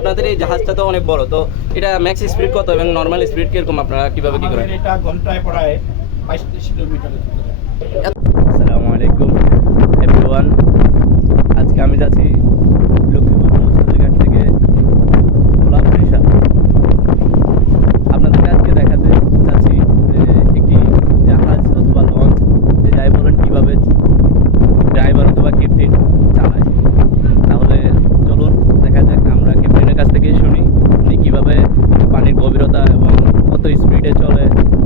আপনাদের এই জাহাজটা তো অনেক বড় তো এটা ম্যাক্স স্পিড কত এবং নর্মাল স্পিড কীরকম আপনারা কীভাবে কি করেন? এটা ঘন্টায় পড়ায় বাইশ কিলোমিটার আসসালামু আলাইকুম এভরিওয়ান আজকে আমি যাচ্ছি লক্ষ্মীপুর মসজিদের ঘাট থেকে ভোলা বরিশাল আপনাদেরকে আজকে দেখাতে যাচ্ছি যে একটি জাহাজ অথবা লঞ্চ যে যাই বলেন কীভাবে ড্রাইভার অথবা ক্যাপ্টেন চালায় তাহলে চলুন দেখা যাক আমরা ক্যাপ্টেনের কাছ থেকে শুনি উনি কীভাবে পানির গভীরতা এবং কত স্পিডে চলে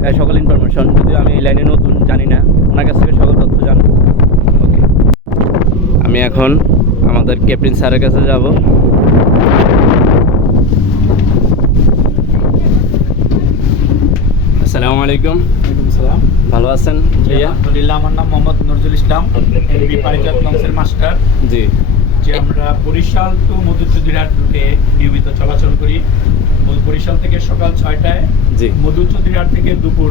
এই সকল ইনফরমেশন যদিও আমি এই লাইনে নতুন জানি না ওনার কাছ থেকে সকল তথ্য জানব ওকে আমি এখন আমাদের ক্যাপ্টেন স্যারের কাছে যাব। আসসালামু আলাইকুম। ভালো আছেন আলহামদুলিল্লাহ আমার নাম মোহাম্মদ নজরুল ইসলাম এমবি পারিজাত মাস্টার। জি। যে আমরা বরিশাল টু মধুচৌধুরীহাট রুটে নিয়মিত চলাচল করি। বরিশাল থেকে সকাল ছয়টায় জি। মধুচৌধুরীহাট থেকে দুপুর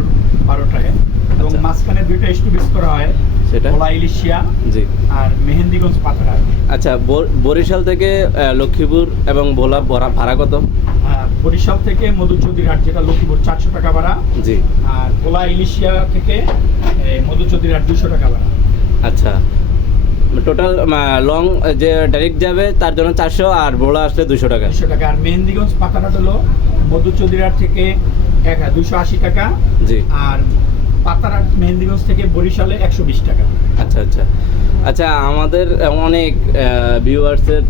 বারোটায় এবং আচ্ছা। মাঝখানে দুইটা স্টপিস করা হয় সেটা? ইলিশিয়া জি। আর মেহেন্দিগঞ্জ পাথরা আচ্ছা বরিশাল থেকে লক্ষ্মীপুর এবং ভোলা ভাড়া কত? বরিশাল থেকে মধুচৌধুরীহাট যেটা লক্ষ্মীপুর চারশো টাকা ভাড়া জি। আর ভোলা ইলিশিয়া থেকে মধুচৌধুরীহাট দুশো টাকা ভাড়া। আচ্ছা টোটাল লং যে ডাইরেক্ট যাবে তার জন্য চারশো আর ভোলা আসলে দুশো টাকা। দুশো টাকা। আর মেহেন্দিগঞ্জ পাতারহাট হলো মধুচৌধুরীহাট থেকে এক দুশো আশি টাকা। জি। আর পাতারহাট মেহেন্দিগঞ্জ থেকে বরিশালে একশো বিশ টাকা। আচ্ছা আচ্ছা। আচ্ছা আমাদের অনেক ভিউয়ার্সের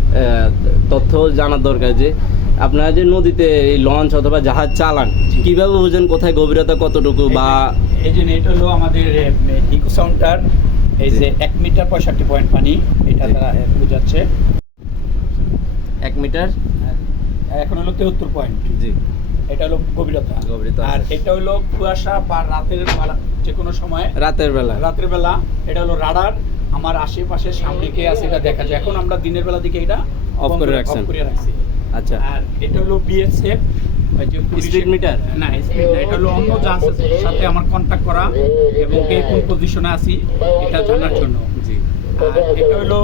তথ্য জানার দরকার যে আপনারা যে নদীতে এই লঞ্চ অথবা জাহাজ চালান। কীভাবে বুঝেন কোথায় গভীরতা কতটুকু বা এই যে এটা হলো আমাদের ইকো সাউন্টার এই যে এক মিটার পঁয়ষট্টি পয়েন্ট পানি এটা তারা বোঝাচ্ছে। এক মিটার? আর এখন হলো তেহত্তর পয়েন্ট জি। এটা হলো গভীরতা। গভীরতা আর এটা হলো কুয়াশা বা রাতের বেলা যে কোনো সময়। রাতের বেলা। রাতের বেলা। এটা হলো রাডার। আমার আশেপাশে সামনে কে আছে এটা দেখা যায়। এখন আমরা দিনের বেলা দিকে এটা রাখছেন। করে রাখছি। আচ্ছা। আর এটা হলো বিএসএফ Speed meter? না স্পিড না এটা হলো অন্য জাহাজের সাথে আমার কন্ট্যাক্ট করা এবং কে কোন পজিশনে আছি এটা জানার জন্য। জি। আর এটা হলো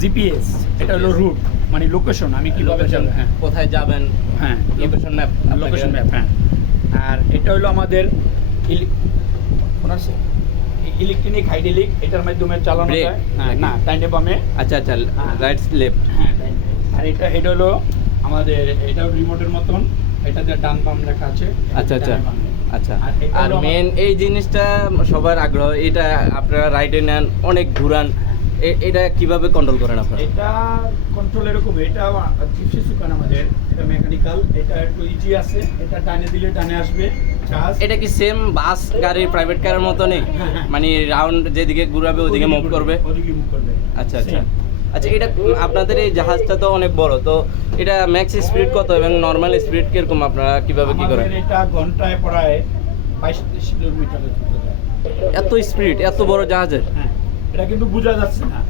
জিপিএস এটা হলো রুট মানে লোকেশন আমি কীভাবে জানব? হ্যাঁ। কোথায় যাবেন? হ্যাঁ লোকেশন ম্যাপ লোকেশন ম্যাপ হ্যাঁ। আর এটা হলো আমাদের ইলেকট্রনিক হাইড্রোলিক এটার মাধ্যমে চালানো যায়। হ্যাঁ, না টাইনে বামে। আচ্ছা আচ্ছা হ্যাঁ। রাইট লেফট হ্যাঁ আর এটা এটা হলো আমাদের এটা রিমোটের মতন। এটাতে ডান বাম লেখা আছে আচ্ছা আচ্ছা। আচ্ছা। আর মেন এই জিনিসটা সবার আগ্রহ এটা আপনারা রাইডে নেন অনেক ঘুরান। এটা কীভাবে কন্ট্রোল করেন আপনারা? এটা কন্ট্রোল এরকম এটা জিপসি সুকান আমাদের এটা মেকানিক্যাল এটা একটু ইজি আছে এটা ডানে দিলে ডানে আসবে এটা কি সেম বাস গাড়ি প্রাইভেট কারের মতনই? হ্যাঁ, হ্যাঁ। মানে রাউন্ড যেদিকে ঘুরাবে ওদিকে মুভ করবে? ওদিকে মুভ করবে। আচ্ছা আচ্ছা. আচ্ছা এটা আপনাদের এই জাহাজটা তো অনেক বড় তো এটা ম্যাক্স স্পিড কত এবং নর্মাল স্পিড কীরকম আপনারা কীভাবে কি করেন? এটা ঘন্টায় প্রায় বাইশ কিলোমিটার এত স্পিড এত বড় জাহাজের? হ্যাঁ এটা কিন্তু বোঝা যাচ্ছে না।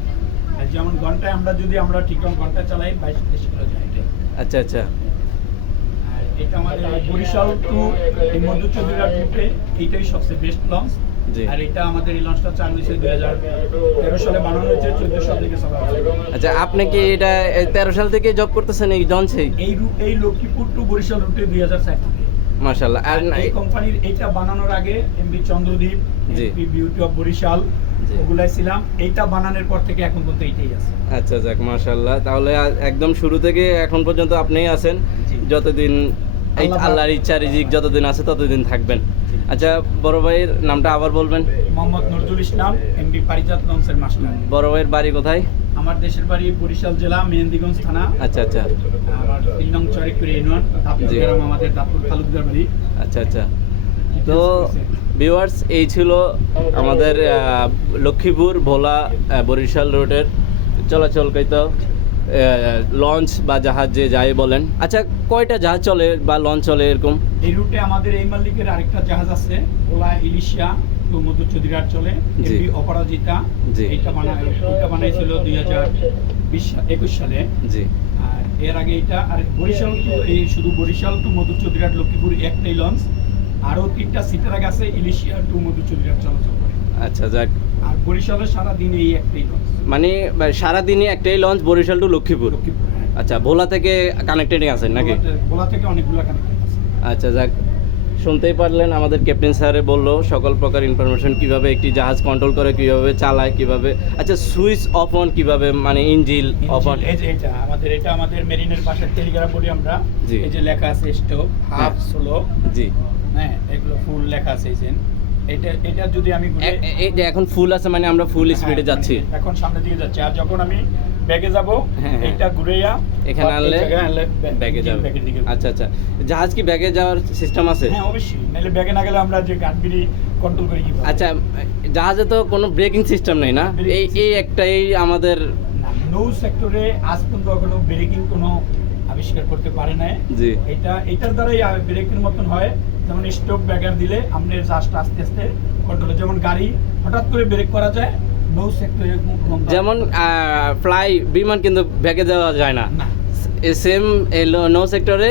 যেমন ঘন্টায় আমরা যদি আমরা ঠিক ঘণ্টা চালাই বাইশ তেইশ কিলো যায় আচ্ছা আচ্ছা। এটা আমাদের বরিশাল টু এই মধুচৌধুরীর রুটে এইটাই সবচেয়ে বেস্ট লঞ্চ। আর এটা আমাদের এই লঞ্চটা চালু হয়েছে দুই হাজার তেরো সালে বানানো হয়েছে চোদ্দ সাল থেকে আচ্ছা আপনি কি এটা তেরো সাল থেকে জব করতেছেন এই জনসেই এই এই লক্ষ্মীপুর টু বরিশাল রুটে দুই হাজার আর এই কোম্পানির বানানোর আগে MB Chandradwip ji. MB beauty of Barishal ji. ওগুলাই ছিলাম। এইটা বানানোর পর থেকে এখন পর্যন্ত এইটাই আছে। আচ্ছা যাক মাশাল্লাহ তাহলে একদম শুরু থেকে এখন পর্যন্ত আপনিই আছেন। যতদিন এই আল্লাহর ইচ্ছা রিজিক যতদিন আছে ততদিন থাকবেন। আচ্ছা বড় ভাইয়ের নামটা আবার বলবেন? মোহাম্মদ নজরুল ইসলাম এমবি পারিজাত লঞ্চের মাস্টার। বড় ভাইয়ের বাড়ি কোথায়? আমার দেশের বাড়ি বরিশাল জেলা মেহেন্দিগঞ্জ থানা। আচ্ছা আচ্ছা। আমার তিন নং চরিকুরি ইউনিয়ন গ্রাম আমাদের দাপুর তালুকদার বাড়ি। আচ্ছা আচ্ছা। তো ভিউয়ার্স এই ছিল আমাদের লক্ষ্মীপুর ভোলা বরিশাল রোডের চলাচলকৃত লঞ্চ বা জাহাজ যে যাই বলেন। আচ্ছা কয়টা জাহাজ চলে বা লঞ্চ চলে এরকম? এই রুটে আমাদের এই মালিকের আরেকটা জাহাজ আছে ওলা ইলিশিয়া তো মধুচৌধুরীহাট চলে জি। এমবি অপরাজিতা জি। এইটা বানা ওইটা বানাইছিল দুই হাজার বিশ একুশ সালে। জি। আর এর আগে এটা আর বরিশাল টু এই শুধু বরিশাল টু মধুচৌধুরীহাট লক্ষ্মীপুর একটাই লঞ্চ আরও তিনটা সিটার আগে আছে ইলিশিয়া টু মধুচৌধুরীহাট চলাচল। করে আচ্ছা যাক। আর বরিশালের সারা দিন এই একটাই লঞ্চ মানে সারাদিনই একটাই লঞ্চ বরিশাল টু লক্ষ্মীপুর? হ্যাঁ। আচ্ছা ভোলা থেকে কানেক্টেড আছেন নাকি? ভোলা- থেকে অনেকগুলো কানেক্টেড আছে। আচ্ছা যাক। শুনতেই পারলেন আমাদের ক্যাপ্টেন স্যারে বলল সকল প্রকার ইনফরমেশন কীভাবে একটি জাহাজ কন্ট্রোল করে কীভাবে চালায় কীভাবে আচ্ছা সুইচ অফ অন কীভাবে মানে ইঞ্জিল অফ অন এটা আমাদের এটা আমাদের মেরিনের পাশে টেলিগ্রাফ বলি আমরা। এই যে লেখা আছে স্টপ হাফ স্লো জি। হ্যাঁ এগুলো ফুল লেখা আছে এই এটা এটা যদি আমি এই যে এখন ফুল আছে মানে আমরা ফুল স্পিডে হ্যাঁ, যাচ্ছি। এখন সামনে দিকে যাচ্ছি। আর যখন আমি ব্যাগে যাব হ্যাঁ, হ্যাঁ। এটা ঘুরেইয়া এখানে আনলে ব্যাগে যাবে। আচ্ছা আচ্ছা। জাহাজ কি ব্যাগে যাওয়ার সিস্টেম আছে? হ্যাঁ অবশ্যই। নাহলে ব্যাগে না গেলে আমরা যে গাড়বিড়ি কন্ট্রোল করি কি আচ্ছা জাহাজে তো কোনো ব্রেকিং সিস্টেম নেই না? এই এই একটাই আমাদের নৌ সেক্টরে আজ পর্যন্ত কোনো ব্রেকিং কোনো আবিষ্কার করতে পারে না জি। এটা এটার দ্বারাই ব্রেকের মতন হয়। যেমন স্টপ ব্যাগার দিলে আপনি জাস্ট আস্তে আস্তে কন্ট্রোল যেমন গাড়ি হঠাৎ করে ব্রেক করা যায় যেমন ফ্লাই বিমান কিন্তু ব্যাগে যাওয়া যায় না। সেম নো সেক্টরে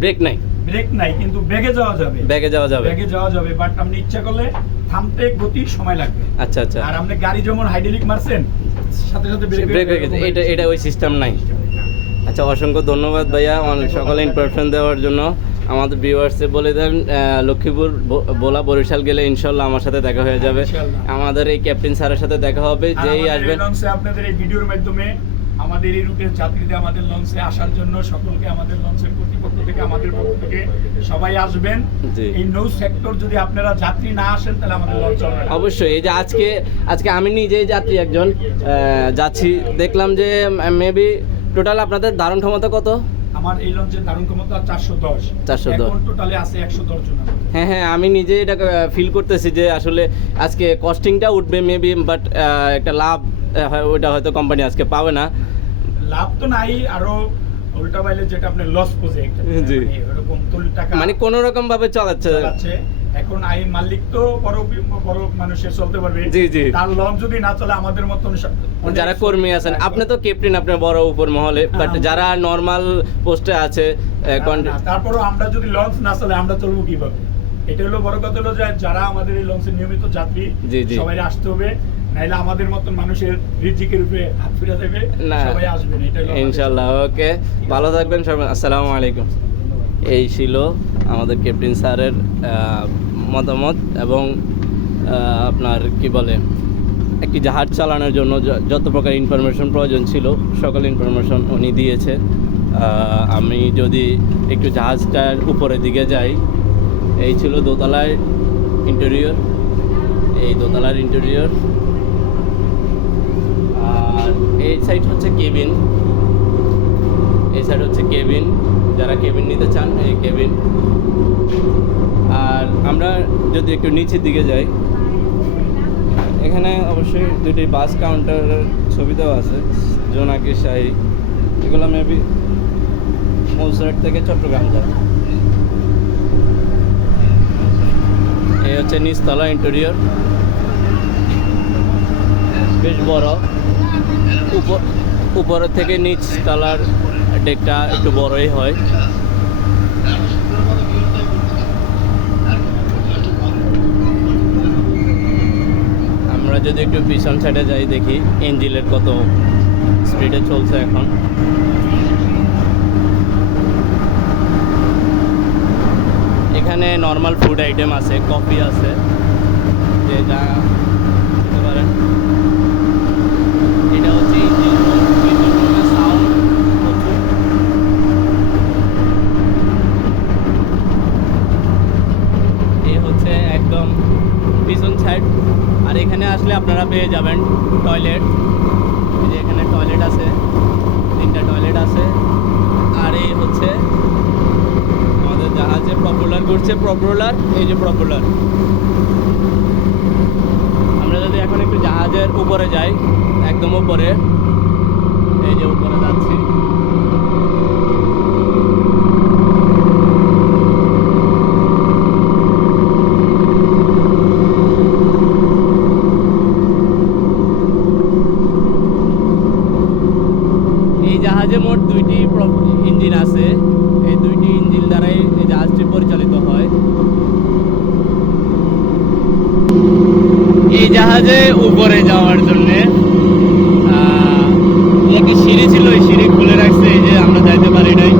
ব্রেক নাই। ব্রেক নাই কিন্তু ব্যাগে যাওয়া যাবে। ব্যাগে যাওয়া যাবে। ব্যাগে যাওয়া যাবে বাট আপনি ইচ্ছা করলে থামতে গতি সময় লাগবে। আচ্ছা আচ্ছা। আর আপনি গাড়ি যেমন হাইড্রোলিক মারছেন সাথে সাথে ব্রেক হয়ে গেছে। এটা এটা ওই সিস্টেম নাই। আচ্ছা অসংখ্য ধন্যবাদ ভাইয়া। সকলে ইনফরমেশন দেওয়ার জন্য। আমাদের ভিউয়ার্সে বলে দেন লক্ষ্মীপুর বোলা বরিশাল গেলে ইনশাল্লাহ আমার সাথে দেখা হয়ে যাবে। আমাদের এই ক্যাপ্টেন স্যারের সাথে দেখা হবে যেই আসবেন। আপনাদের এই ভিডিওর মাধ্যমে আমাদের এই রুটের যাত্রীদের আমাদের লঞ্চে আসার জন্য সকলকে আমাদের লঞ্চের কর্তৃপক্ষ থেকে আমাদের পক্ষ থেকে সবাই আসবেন। এই নৌ সেক্টর যদি আপনারা যাত্রী না আসেন তাহলে আমাদের লঞ্চ চলবে অবশ্যই এই যে আজকে আজকে আমি নিজেই যাত্রী একজন যাচ্ছি। দেখলাম যে মেবি টোটাল আপনাদের ধারণ ক্ষমতা কত? আমার এই লঞ্চের ধারণ ক্ষমতা চারশো দশ। চারশো দশ। টোটালে আছে একশো দশ জন হ্যাঁ হ্যাঁ আমি নিজে এটা ফিল করতেছি যে আসলে আজকে কস্টিংটা উঠবে মেবি বাট একটা লাভ হয় ওইটা হয়তো কোম্পানি আজকে পাবে না। লাভ তো নাই আরও উল্টা বাইলে যেটা আপনি লস প্রজেক্ট জি। এরকম তুল টাকা মানে কোন রকম ভাবে চালাচ্ছে। এখন আই মালিক তো বড় বড় মানুষের চলতে পারবে জি, জি। তার লঞ্চ যদি না চলে আমাদের মতন যারা কর্মী আছেন আপনি তো ক্যাপ্টেন আপনার বড় উপর মহলে বাট হ্যাঁ। যারা নর্মাল পোস্টে আছে তারপরও আমরা যদি লঞ্চ না চলে আমরা চলবো কীভাবে এটা হলো বড় কথা হলো যে যারা আমাদের এই লঞ্চের নিয়মিত যাত্রী। সবাই আসতে হবে নাইলে আমাদের মতন মানুষের রিজিকের উপরে হাত ফিরে যাবে। সবাই আসবেন এটা ইনশাল্লাহ ওকে ভালো থাকবেন সবাই আসসালামু আলাইকুম এই ছিল আমাদের ক্যাপ্টেন স্যারের মতামত এবং আপনার কি বলে, একটি জাহাজ চালানোর জন্য যত প্রকার ইনফরমেশন প্রয়োজন ছিল, সকল ইনফরমেশন উনি দিয়েছে। আমি যদি একটু জাহাজটার উপরের দিকে যাই, এই ছিল দোতলার ইন্টেরিয়র এই দোতলার ইন্টেরিয়র আর এই সাইড হচ্ছে কেবিন এই সাইড হচ্ছে কেবিন যারা কেবিন নিতে চান, এই কেবিন। আর আমরা যদি একটু নিচের দিকে যাই, এখানে অবশ্যই দুটি বাস কাউন্টারের ছবি দেওয়া আছে, জোনাকি শাহী। এগুলো মেবি মৌসুরাট থেকে চট্টগ্রাম যায়। এই হচ্ছে নিচতলা ইন্টেরিয়র বেশ বড়। উপর উপরের থেকে নিচ তলার ডেকটা একটু বড়ই হয়। আমরা যদি একটু পিছন সাইডে যাই দেখি ইঞ্জিনের কত স্পিডে চলছে এখন। এখানে নর্মাল ফুড আইটেম আছে কফি আছে, যেটা খেতে পারেন এটা হচ্ছে ইঞ্জিন ইঞ্জিন রুমের সাউন্ড প্রচুর এই হচ্ছে একদম পিছন সাইড আর এখানে আসলে আপনারা পেয়ে যাবেন টয়লেট এই যে এখানে টয়লেট আছে, তিনটা টয়লেট আছে। আর এই হচ্ছে আমাদের জাহাজে পপুলার ঘুরছে পপুলার এই যে পপুলার আমরা যদি এখন একটু জাহাজের উপরে যাই, একদম উপরে, এই যে উপরে যাচ্ছি এই জাহাজে মোট দুইটি ইঞ্জিন আছে এই দুইটি ইঞ্জিন দ্বারাই এই জাহাজটি পরিচালিত হয়। এই জাহাজে উপরে যাওয়ার জন্য একটি সিঁড়ি ছিল? ওই সিঁড়ি খুলে রাখছে, এই যে আমরা যাইতে পারি নাই।